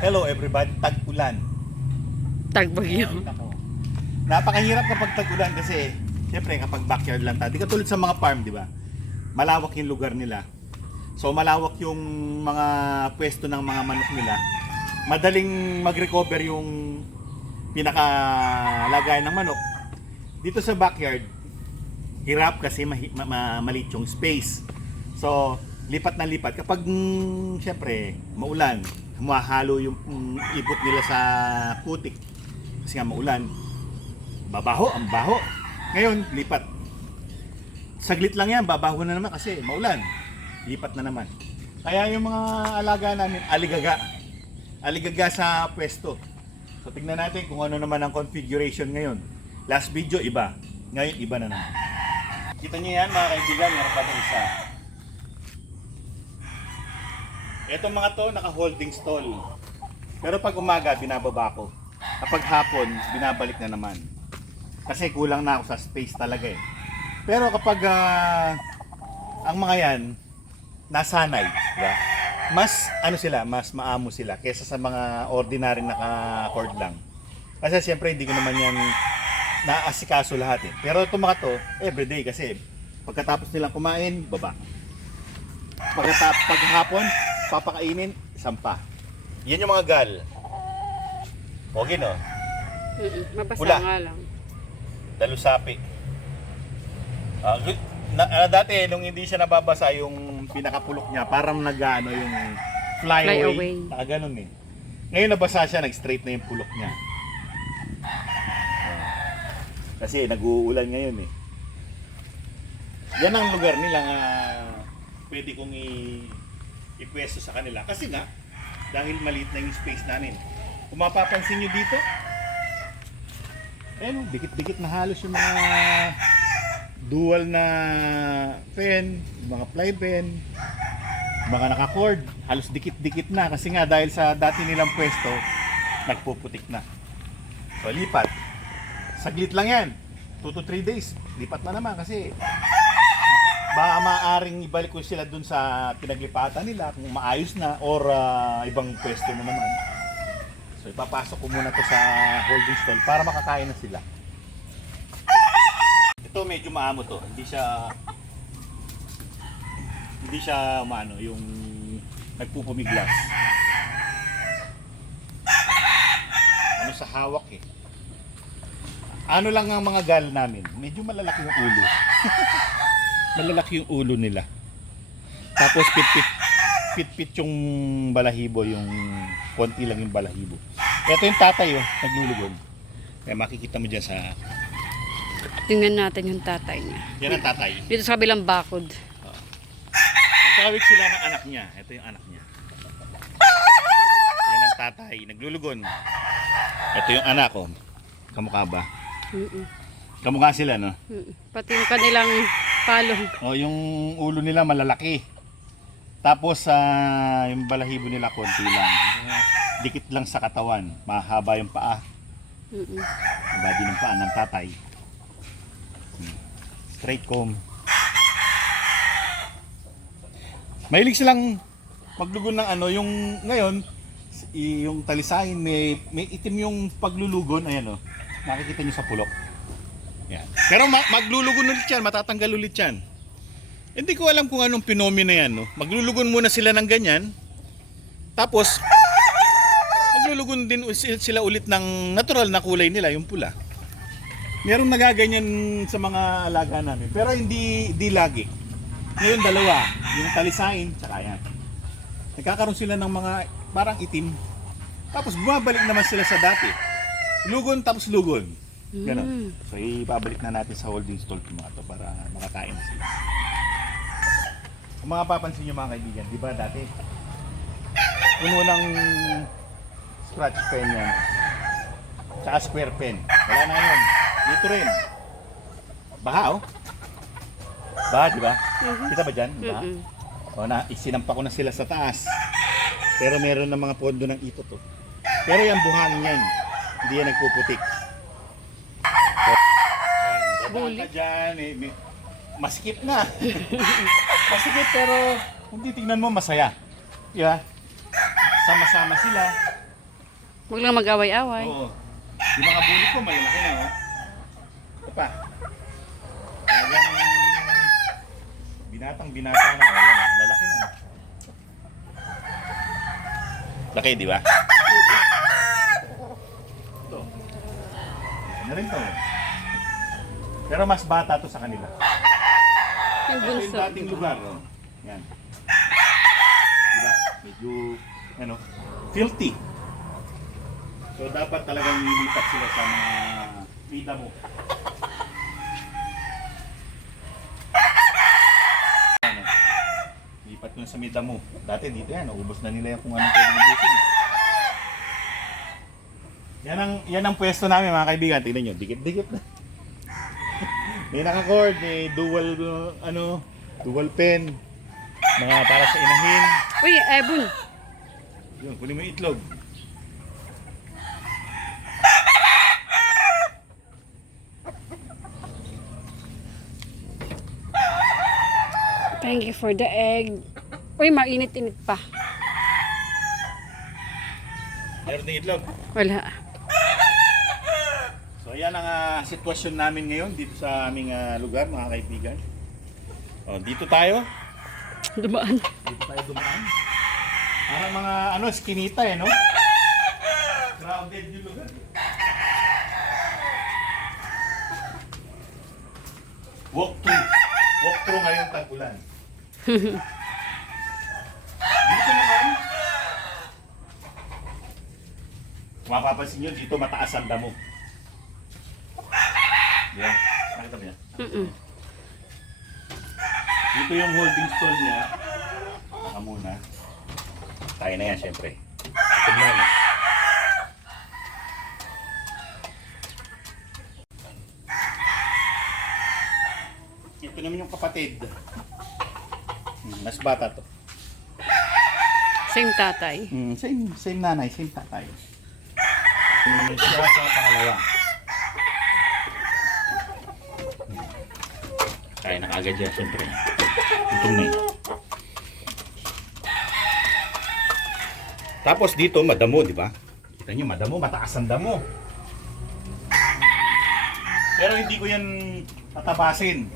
Hello everybody, tag-ulan. Tagbagyo. Napakahirap kapag tag-ulan kasi siyempre kapag backyard lang tayo. Di katulad sa mga farm, di ba? Malawak yung lugar nila. So malawak yung mga pwesto ng mga manok nila. Madaling mag-recover yung pinakalagayan ng manok. Dito sa backyard, hirap kasi maliit yung space. So lipat na lipat. Kapag siyempre maulan, humahalo yung ipot nila sa putik kasi nga maulan, babaho, ang baho. Ngayon, lipat. Saglit lang yan, babaho na naman kasi maulan. Lipat na naman. Kaya yung mga alaga namin, aligaga sa pwesto. So tignan natin kung ano naman ang configuration ngayon. Last video iba, ngayon iba na naman. Kita niyo yan mga kaibigan, meron pa din isa. Itong mga to naka-holding stall. Pero pag umaga, binababa ko. Kapag hapon, binabalik na naman. Kasi kulang na ako sa space talaga eh. Pero kapag ang mga yan, nasanay, diba? Mas ano sila, mas maamo sila kaysa sa mga ordinary naka-cord lang. Kasi siyempre hindi ko naman yan naasikaso lahat eh. Pero itong mga to, everyday kasi pagkatapos nilang kumain, baba. Paghapon, papakainin, sampa. Yan yung mga gal. Okay no? Mabasa Pula. nga lang. Dalusapi. Dati nung hindi siya nababasa yung pinakapulok niya, parang nag-ano yung fly away. Ganun eh. Ngayon nabasa siya, nag-straight na yung pulok niya. Kasi nag-uulan ngayon eh. Yan ang lugar nila nga pwede kong ipwesto sa kanila. Kasi nga, dahil maliit na yung space namin. Kung mapapansin nyo dito, ayun, dikit-dikit na halos yung mga dual na pen, mga fly pen, mga naka-cord, halos dikit-dikit na kasi nga dahil sa dati nilang pwesto, nagpuputik na. So lipat. Saglit lang yan. 2 to 3 days, lipat na naman kasi baka maaaring ibalik ko sila dun sa pinaglipatan nila kung maayos na or ibang pwesto na naman. So ipapasok ko muna to sa holding stall para makakain na sila. Ito medyo maamo to, hindi siya maano yung nagpupumiglas. Ano sa hawak eh. Ano lang ang mga gal namin, medyo malalaki yung ulo. Malalaki yung ulo nila. Tapos pit yung balahibo, yung konti lang yung balahibo. Ito yung tatay oh, naglulugon. Kaya makikita mo dyan sa... Tingnan natin yung tatay niya. Yan ang tatay. Dito sa kabilang bakod. Magkakawit sila ng anak niya. Ito yung anak niya. Yan ang tatay, naglulugon. Ito yung anak ko. Kamukha ba? Kamukha sila no? Pati yung kanilang palong. O yung ulo nila malalaki. Tapos yung balahibo nila konti lang. Dikit lang sa katawan. Mahaba yung paa. Ang body ng paa ng tatay. Straight comb. Mahilig silang maglugon ng ano. Yung ngayon, yung talisahin may itim yung paglulugon. Ayan o. Makikita nyo sa pulok. Yan. Pero maglulugon ulit yan. Matatanggal ulit yan. Hindi ko alam kung anong phenomena yan, no? Maglulugon muna sila ng ganyan. Tapos, maglulugon din sila ulit ng natural na kulay nila, yung pula. Merong nagaganyan sa mga alaga namin. Pero hindi lagi. Ngayon dalawa, yung talisain, tsaka yan. Nagkakaroon sila ng mga parang itim. Tapos bumabalik naman sila sa dati. Lugon tapos lugon. Ganon. So ibabalik na natin sa holding stall yung mga to para makakain na sila. Kung mga papansin nyo mga kaibigan, di ba dati puno ng scratch pen yan. Tsaka square pen. Wala na yun. Dito rin. Baha oh. Baha di ba? Kita ba dyan? Baha? O na, isinampa ko na sila sa taas. Pero meron na mga pondo ng ito to. Pero yung buhangin yan. Hindi yan nagpuputik. So, dadaan ka dyan. Masikip na. Masikip pero kung titignan mo masaya. Diba? Sama-sama sila. Huwag lang mag-away-away. Oo. Yung mga bulik ko, malalaki na, oh. Ito pa. Talagang binatang-binata na. Wala na, lalaki na. Laki, di ba? Ito. Ano rin to? Pero mas bata to sa kanila. Yung Ito bunso. yung dating lugar, oh. Yan. Diba? Medyo, ano, filthy. So dapat talagang lilipat sila sa mga vida mo. Ano? Lipat yun sa mida mo. Dati dito yan, naubos na nila yung kung anong pwede ubusin. Yan ang pwesto namin mga kaibigan. Tingnan nyo, dikit-dikit na. May naka-cord, may dual, dual pen. Mga para sa inahin. Uy, Ebon. Yun, kunin mo yung itlog. Thank you for the egg. Uy, mainit-init pa. Meron ng itlog. Wala. So yan ang sitwasyon namin ngayon dito sa aming lugar mga kaibigan. Dito tayo. Dumaan. Dito tayo dumaan. Parang mga skinita no? Crowded yung lugar. Walk through ngayong tag-ulan. Dito naman, mapapansin nyo dito mataas ang damo. Diba? Nakita mo yan? Dito yung holding stall niya. Baka muna. Tayo na yan, syempre. Tignan mo. Ito naman yung kapatid. Mas bata to. Same tatay. Same nanay, same tatay. Siya sa pangalawa. Kaya na agad yan, syempre. Itong na yun. Tapos dito, madamo, di ba? Kita nyo, madamo, mataas ang damo. Pero hindi ko yan tatabasin.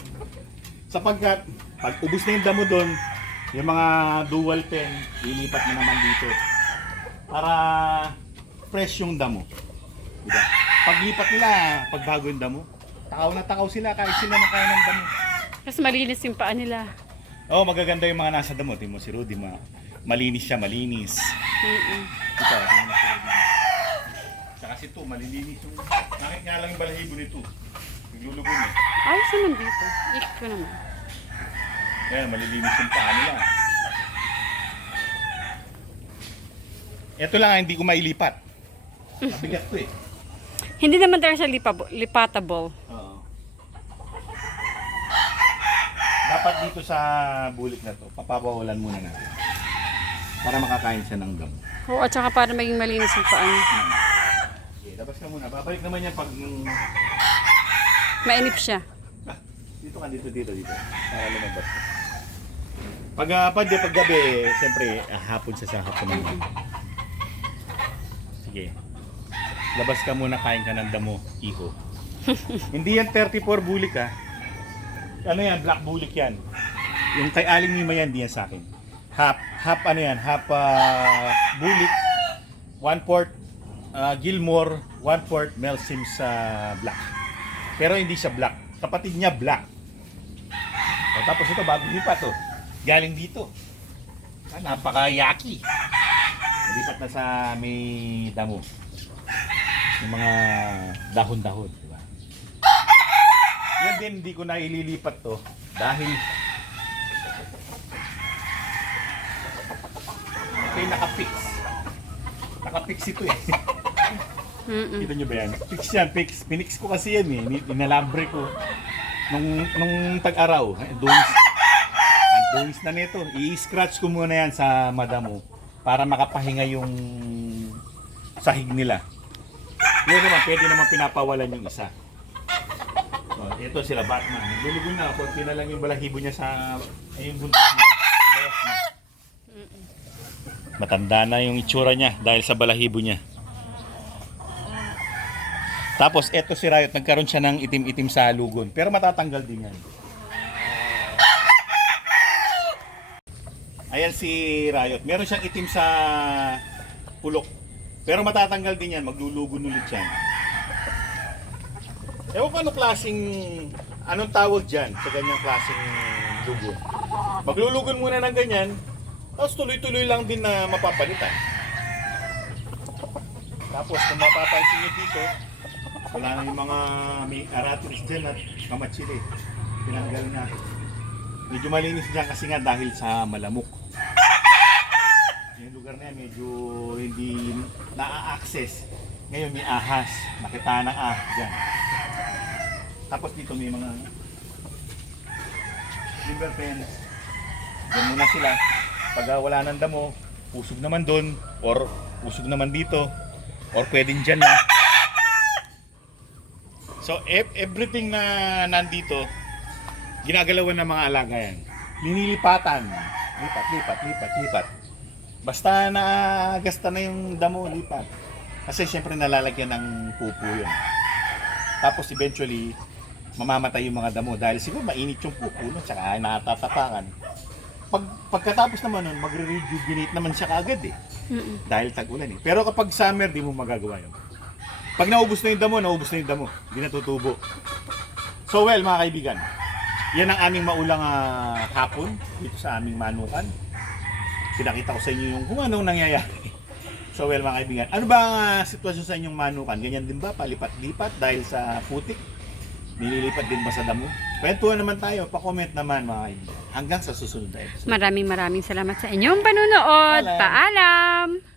Sapagkat, pag ubus na yung damo doon, yung mga dual pen, lilipat na naman dito. Para fresh yung damo. Diba? Paglipat nila, pagbago yung damo, takaw na takaw sila kahit sila nakaya ng damo. Kasi malinis yung paa nila. Oo, magaganda yung mga nasa damo. Tingnan mo si Rudy, malinis siya, malinis. Ito, tingnan mo si Rudy. Tsaka si Tu, malilinis yung... Nakit nga lang yung balahibo nito. Naglulugon eh. Ayos naman dito. Ikot ko naman. Ayan, malilinis yung paa nila. Ito lang ang hindi ko mailipat. Mabigat to eh. Hindi naman talaga siya lipatable. Oo. Dapat dito sa bulik na to, papapawalan muna natin. Para makakain siya ng damo. Oo, at saka para maging malinis yung paa niya. Okay, labas ka muna. Babalik naman yan pag... Mainip siya. Dito ka, dito. Para lumabas ka. Pag gabi, siyempre, hapon sa hapon naman. Sige. Labas ka muna, kain ka ng damo, iho. Hindi yan 34 bulik ha. Ano yan, black bulik yan. Yung kay Aling Mima yan, di yan sa akin. Half bulik, 1/4 Gilmore, 1/4 Mel Sims black. Pero hindi siya black. Kapatid niya black. Tapos ito, bago lipat to. Galing dito. Napaka-yaki. Nalipat na sa may damo. Yung mga dahon-dahon. Diba? Yan din, hindi ko na ililipat to. Dahil ito yung naka-fix. Naka-fix ito eh. Kita nyo ba yan? Fix yan, fix. Pinix ko kasi yan eh. Inalabre ko. Nung tag-araw. Duwis na nito. I-scratch ko muna yan sa madamo para makapahinga yung sahig nila. Yun naman, pwede naman pinapawalan yung isa. Ito sila Batman. Naglulugon na. Kunti na lang yung balahibo niya sa... yung buntis niya. Bayas na. Matanda na yung itsura niya dahil sa balahibo niya. Tapos eto si Riot, nagkaroon siya ng itim-itim sa lugon. Pero matatanggal din yan. Ayan si Riot. Meron siyang itim sa pulok. Pero matatanggal din yan, maglulugon ulit yan. Ewan ko anong tawag dyan sa ganyang klaseng lugon. Maglulugon muna ng ganyan, tapos tuloy-tuloy lang din na mapapalitan. Tapos kung mapapansin nyo dito, wala na yung mga may aratilis dyan at kamatsili. Tinanggal na. Medyo malinis dyan kasi nga dahil sa malamok. Yung lugar na yan medyo hindi na-access. Ngayon may ahas. Nakita ng dyan. Tapos dito may mga liver pens. Diyan muna sila. Pag wala ng damo, usog naman doon or usog naman dito or pwedeng dyan na. So everything na nandito, ginagalawan ng mga alaga yan. Linilipatan. Lipat. Basta na gasta na yung damo, lipat. Kasi syempre nalalagyan ng pupo yun. Tapos eventually, mamamatay yung mga damo dahil siguro mainit yung pupo nun, tsaka natatapakan. Pagkatapos naman nun, magre-rejuvenate naman siya kaagad eh. Dahil tag-ulan eh. Pero kapag summer, di mo magagawa yun. Pag naubos na yung damo, Hindi natutubo. So well, mga kaibigan, yan ang aming maulang hapon dito sa aming manukan. Pinakita ko sa inyo yung kung anong nangyayari. So well, mga kaibigan, ano ba ang sitwasyon sa inyong manukan? Ganyan din ba? Palipat-lipat dahil sa putik? Nililipat din ba sa damo? Kwentuhan naman tayo, pa-comment naman mga kaibigan. Hanggang sa susunod na episode. Maraming salamat sa inyong panunood. Paalam. Paalam!